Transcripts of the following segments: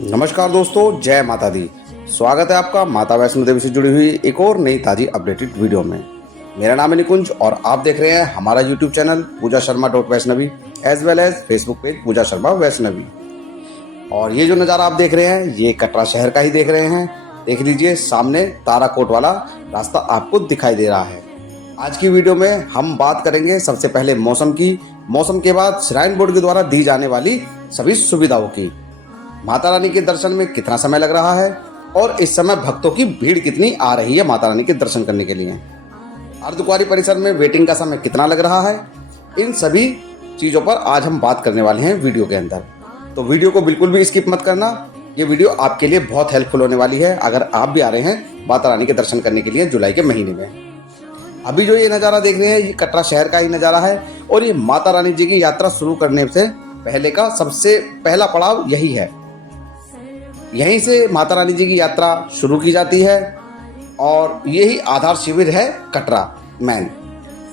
नमस्कार दोस्तों, जय माता दी। स्वागत है आपका माता वैष्णो देवी से जुड़ी हुई एक और नई ताज़ी अपडेटेड वीडियो में। मेरा नाम है निकुंज और आप देख रहे हैं हमारा YouTube channel Pooja Sharma .Vaishnavi as well as Facebook page Pooja Sharma Vaishnavi. और ये जो नज़ारा आप देख रहे हैं ये कटरा शहर का ही देख रहे हैं। देख लीजिए, सामने ताराकोट वाला रास्ता आपको दिखाई दे रहा है। आज की वीडियो में हम बात करेंगे सबसे पहले मौसम की, मौसम के बाद श्राइन बोर्ड के द्वारा दी जाने वाली सभी सुविधाओं की, माता रानी के दर्शन में कितना समय लग रहा है और इस समय भक्तों की भीड़ कितनी आ रही है माता रानी के दर्शन करने के लिए, अर्धकुंवारी परिसर में वेटिंग का समय कितना लग रहा है। इन सभी चीज़ों पर आज हम बात करने वाले हैं वीडियो के अंदर। तो वीडियो को बिल्कुल भी स्किप मत करना, ये वीडियो आपके लिए बहुत हेल्पफुल होने वाली है अगर आप भी आ रहे हैं माता रानी के दर्शन करने के लिए जुलाई के महीने में। अभी जो ये नज़ारा देख रहे हैं ये कटरा शहर का ही नज़ारा है और ये माता रानी जी की यात्रा शुरू करने से पहले का सबसे पहला पड़ाव यही है। यहीं से माता रानी जी की यात्रा शुरू की जाती है और यही आधार शिविर है कटरा मैन।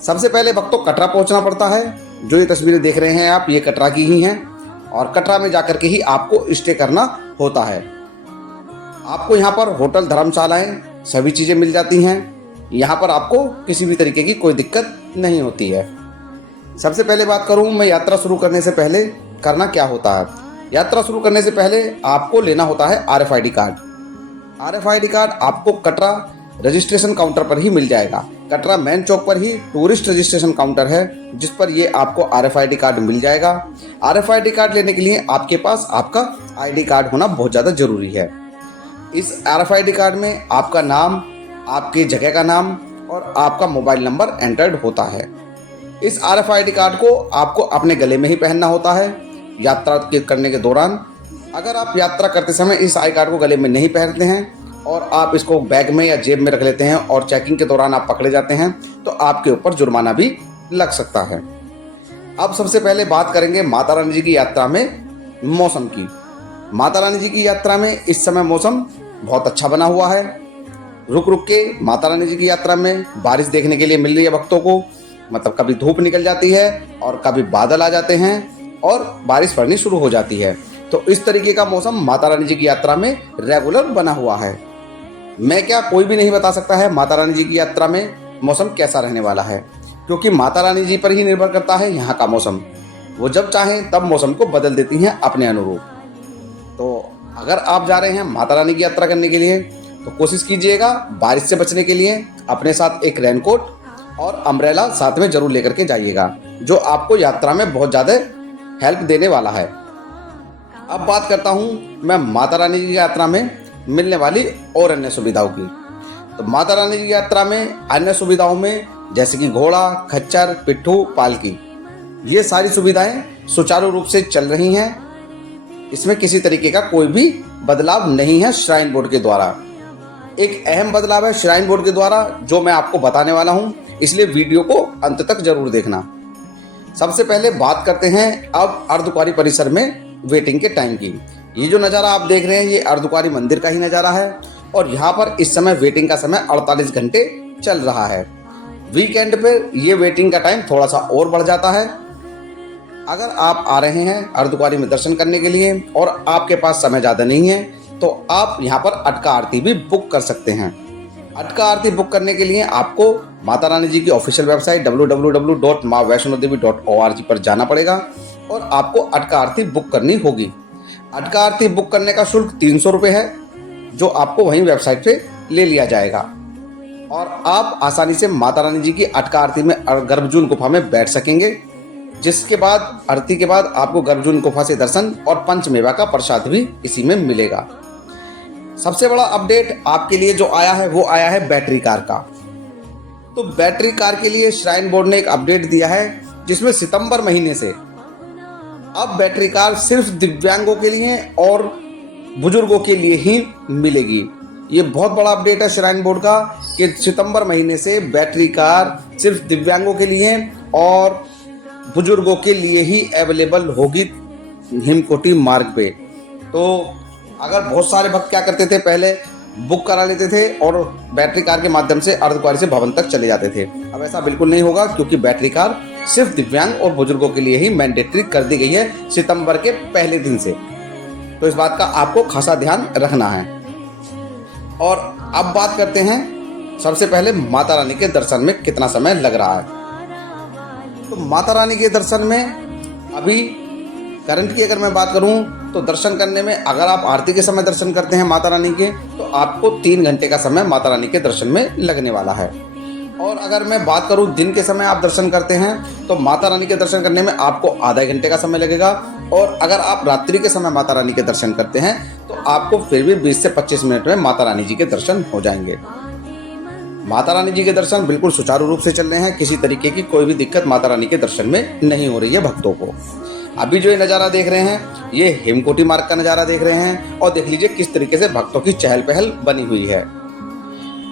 सबसे पहले भक्तों कटरा पहुंचना पड़ता है। जो ये तस्वीरें देख रहे हैं आप, ये कटरा की ही हैं और कटरा में जाकर के ही आपको स्टे करना होता है। आपको यहाँ पर होटल, धर्मशालाएं सभी चीज़ें मिल जाती हैं। यहाँ पर आपको किसी भी तरीके की कोई दिक्कत नहीं होती है। सबसे पहले बात करूँ मैं यात्रा शुरू करने से पहले करना क्या होता है। यात्रा शुरू करने से पहले आपको लेना होता है RFID कार्ड। RFID कार्ड आपको कटरा रजिस्ट्रेशन काउंटर पर ही मिल जाएगा। कटरा मेन चौक पर ही टूरिस्ट रजिस्ट्रेशन काउंटर है जिस पर ये आपको RFID कार्ड मिल जाएगा। RFID कार्ड लेने के लिए आपके पास आपका ID कार्ड होना बहुत ज़्यादा ज़रूरी है। इस RFID कार्ड में आपका नाम, आपकी जगह का नाम और आपका मोबाइल नंबर एंटर्ड होता है। इस RFID कार्ड को आपको अपने गले में ही पहनना होता है यात्रा करने के दौरान। अगर आप यात्रा करते समय इस आई कार्ड को गले में नहीं पहनते हैं और आप इसको बैग में या जेब में रख लेते हैं और चेकिंग के दौरान आप पकड़े जाते हैं तो आपके ऊपर जुर्माना भी लग सकता है। अब सबसे पहले बात करेंगे माता रानी जी की यात्रा में मौसम की। माता रानी जी की यात्रा में इस समय मौसम बहुत अच्छा बना हुआ है। रुक रुक के माता रानी जी की यात्रा में बारिश देखने के लिए मिल रही है भक्तों को। मतलब कभी धूप निकल जाती है और कभी बादल आ जाते हैं और बारिश पड़नी शुरू हो जाती है। तो इस तरीके का मौसम माता रानी जी की यात्रा में रेगुलर बना हुआ है। मैं क्या, कोई भी नहीं बता सकता है माता रानी जी की यात्रा में मौसम कैसा रहने वाला है, क्योंकि माता रानी जी पर ही निर्भर करता है यहाँ का मौसम। वो जब चाहें तब मौसम को बदल देती हैं अपने अनुरूप। तो अगर आप जा रहे हैं माता रानी की यात्रा करने के लिए तो कोशिश कीजिएगा बारिश से बचने के लिए अपने साथ एक रेनकोट और अम्ब्रेला साथ में जरूर लेकर के जाइएगा, जो आपको यात्रा में बहुत ज़्यादा हेल्प देने वाला है। अब बात करता हूँ मैं माता रानी जी की यात्रा में मिलने वाली और अन्य सुविधाओं की। तो माता रानी जी की यात्रा में अन्य सुविधाओं में जैसे कि घोड़ा, खच्चर, पिट्ठू, पालकी, ये सारी सुविधाएं सुचारू रूप से चल रही हैं। इसमें किसी तरीके का कोई भी बदलाव नहीं है श्राइन बोर्ड के द्वारा। एक अहम बदलाव है श्राइन बोर्ड के द्वारा जो मैं आपको बताने वाला हूँ, इसलिए वीडियो को अंत तक जरूर देखना। सबसे पहले बात करते हैं अब अर्धकुंवारी परिसर में वेटिंग के टाइम की। ये जो नज़ारा आप देख रहे हैं ये अर्धकुंवारी मंदिर का ही नज़ारा है और यहाँ पर इस समय वेटिंग का समय 48 घंटे चल रहा है। वीकेंड पर ये वेटिंग का टाइम थोड़ा सा और बढ़ जाता है। अगर आप आ रहे हैं अर्धकुंवारी में दर्शन करने के लिए और आपके पास समय ज़्यादा नहीं है तो आप यहाँ पर अटका आरती भी बुक कर सकते हैं। अटका आरती बुक करने के लिए आपको माता रानी जी की ऑफिशियल वेबसाइट www.maavaishnodevi.org पर जाना पड़ेगा और आपको अटका आरती बुक करनी होगी। अटका आरती बुक करने का शुल्क 300 रुपये है जो आपको वहीं वेबसाइट पे ले लिया जाएगा और आप आसानी से माता रानी जी की अटका आरती में गर्भजून गुफा में बैठ सकेंगे, जिसके बाद आरती के बाद आपको गर्भजून गुफा से दर्शन और पंचमेवा का प्रसाद भी इसी में मिलेगा। सबसे बड़ा अपडेट आपके लिए जो आया है वो आया है बैटरी कार का। तो बैटरी कार के लिए श्राइन बोर्ड ने एक अपडेट दिया है जिसमें सितंबर महीने से अब बैटरी कार सिर्फ दिव्यांगों के लिए और बुजुर्गों के लिए ही मिलेगी। ये बहुत बड़ा अपडेट है श्राइन बोर्ड का कि सितंबर महीने से बैटरी कार सिर्फ दिव्यांगों के लिए और बुजुर्गों के लिए ही अवेलेबल होगी हिमकोटी मार्ग पे। तो अगर बहुत सारे भक्त क्या करते थे, पहले बुक करा लेते थे और बैटरी कार के माध्यम से अर्धकुंवारी से भवन तक चले जाते थे। अब ऐसा बिल्कुल नहीं होगा क्योंकि बैटरी कार सिर्फ दिव्यांग और बुजुर्गों के लिए ही मैंडेटरी कर दी गई है सितंबर के पहले दिन से। तो इस बात का आपको खासा ध्यान रखना है। और अब बात करते हैं सबसे पहले माता रानी के दर्शन में कितना समय लग रहा है। तो माता रानी के दर्शन में अभी करंट की अगर मैं बात करूं तो दर्शन करने में, अगर आप आरती के समय दर्शन करते हैं माता रानी के, तो आपको 3 घंटे का समय माता रानी के दर्शन में लगने वाला है। और अगर मैं बात करूं दिन के समय आप दर्शन करते हैं तो माता रानी के दर्शन करने में आपको आधा घंटे का समय लगेगा। और अगर आप रात्रि के समय माता रानी के दर्शन करते हैं तो आपको फिर भी 20 से 25 मिनट में माता रानी जी के दर्शन हो जाएंगे। माता रानी जी के दर्शन बिल्कुल सुचारू रूप से चल रहे हैं, किसी तरीके की कोई भी दिक्कत माता रानी के दर्शन में नहीं हो रही है भक्तों को। अभी जो ये नज़ारा देख रहे हैं ये हेमकोटी मार्ग का नज़ारा देख रहे हैं, और देख लीजिए किस तरीके से भक्तों की चहल पहल बनी हुई है।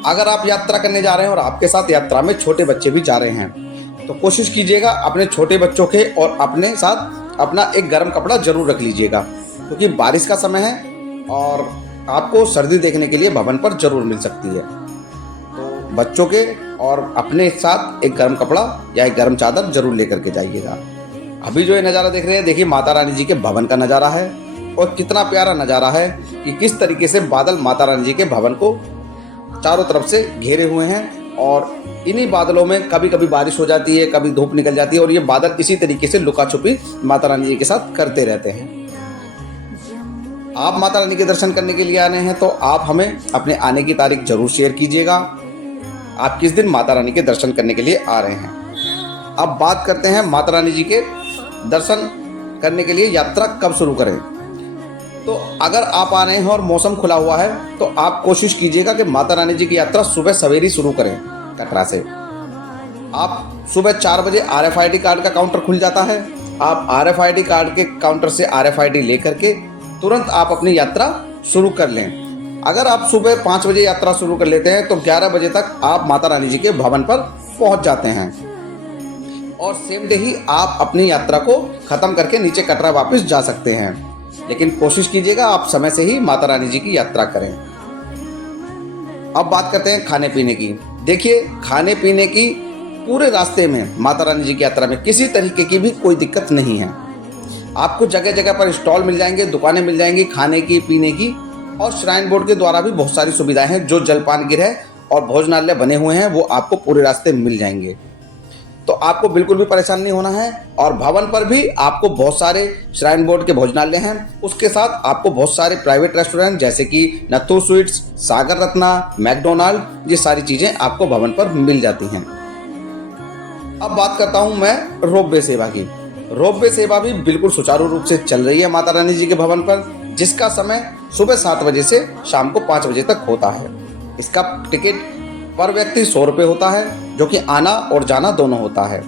अगर आप यात्रा करने जा रहे हैं और आपके साथ यात्रा में छोटे बच्चे भी जा रहे हैं तो कोशिश कीजिएगा अपने छोटे बच्चों के और अपने साथ अपना एक गर्म कपड़ा जरूर रख लीजिएगा, क्योंकि बारिश का समय है और आपको सर्दी देखने के लिए भवन पर जरूर मिल सकती है। तो बच्चों के और अपने साथ एक गर्म कपड़ा या एक गर्म चादर जरूर लेकर के जाइएगा। अभी जो ये नज़ारा देख रहे हैं देखिए माता रानी जी के भवन का नज़ारा है, और कितना प्यारा नज़ारा है कि किस तरीके से बादल माता रानी जी के भवन को चारों तरफ से घेरे हुए हैं। और इन्हीं बादलों में कभी कभी बारिश हो जाती है, कभी धूप निकल जाती है, और ये बादल इसी तरीके से लुका छुपी माता रानी जी के साथ करते रहते हैं। आप माता रानी के दर्शन करने के लिए आने हैं तो आप हमें अपने आने की तारीख जरूर शेयर कीजिएगा, आप किस दिन माता रानी के दर्शन करने के लिए आ रहे हैं। अब बात करते हैं माता रानी जी के दर्शन करने के लिए यात्रा कब शुरू करें। तो अगर आप आ रहे हैं और मौसम खुला हुआ है तो आप कोशिश कीजिएगा कि माता रानी जी की यात्रा सुबह सवेरे शुरू करें। कटरा से आप सुबह 4 बजे RFID कार्ड का काउंटर खुल जाता है, आप RFID कार्ड के काउंटर से RFID लेकर के तुरंत आप अपनी यात्रा शुरू कर लें। अगर आप सुबह 5 बजे यात्रा शुरू कर लेते हैं तो 11 बजे तक आप माता रानी जी के भवन पर पहुंच जाते हैं, और सेम डे ही आप अपनी यात्रा को खत्म करके नीचे कटरा वापस जा सकते हैं। लेकिन कोशिश कीजिएगा आप समय से ही माता रानी जी की यात्रा करें। अब बात करते हैं खाने पीने की। देखिए खाने पीने की पूरे रास्ते में माता रानी जी की यात्रा में किसी तरीके की भी कोई दिक्कत नहीं है। आपको जगह जगह पर स्टॉल मिल जाएंगे, दुकानें मिल जाएंगी खाने की पीने की, और श्राइन बोर्ड के द्वारा भी बहुत सारी सुविधाएं हैं। जो जलपान गृह और भोजनालय बने हुए हैं वो आपको पूरे रास्ते मिल जाएंगे, तो आपको बिल्कुल भी परेशान नहीं होना है। और भवन पर भी आपको बहुत सारे श्राइन बोर्ड के भोजनालय हैं, उसके साथ आपको बहुत सारे प्राइवेट रेस्टोरेंट जैसे कि नत्थू स्वीट्स, सागर रत्ना, मैकडोनाल्ड, ये सारी चीजें आपको भवन पर मिल जाती हैं। अब बात करता हूं मैं रोपवे सेवा की। रोपवे सेवा भी बिल्कुल सुचारू रूप से चल रही है माता रानी जी के भवन पर, जिसका समय सुबह 7 बजे से शाम को 5 बजे तक होता है। इसका टिकट पर व्यक्ति 100 रुपये होता है, जो कि आना और जाना दोनों होता है।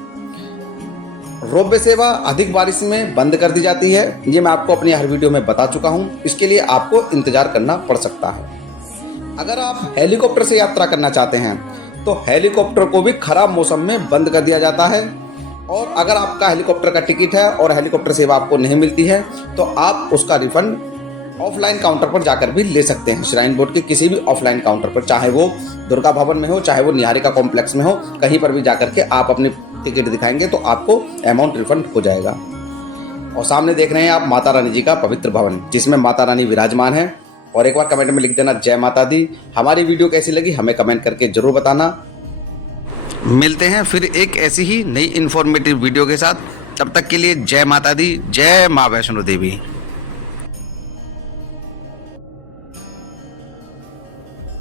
रोपवे सेवा अधिक बारिश में बंद कर दी जाती है, ये मैं आपको अपनी हर वीडियो में बता चुका हूँ, इसके लिए आपको इंतजार करना पड़ सकता है। अगर आप हेलीकॉप्टर से यात्रा करना चाहते हैं तो हेलीकॉप्टर को भी खराब मौसम में बंद कर दिया जाता है, और अगर आपका हेलीकॉप्टर का टिकट है और हेलीकॉप्टर सेवा आपको नहीं मिलती है तो आप उसका रिफंड ऑफलाइन काउंटर पर जाकर भी ले सकते हैं। श्राइन बोर्ड के किसी भी ऑफलाइन काउंटर पर, चाहे वो दुर्गा भवन में हो, चाहे वो निहारिका कॉम्प्लेक्स में हो, कहीं पर भी जाकर के आप अपनी टिकट दिखाएंगे तो आपको अमाउंट रिफंड हो जाएगा। और सामने देख रहे हैं आप माता रानी जी का पवित्र भवन, जिसमें माता रानी विराजमान है। और एक बार कमेंट में लिख देना जय माता दी। हमारी वीडियो कैसी लगी हमें कमेंट करके जरूर बताना। मिलते हैं फिर एक ऐसी ही नई इन्फॉर्मेटिव वीडियो के साथ, तब तक के लिए जय माता दी, जय माँ वैष्णो देवी।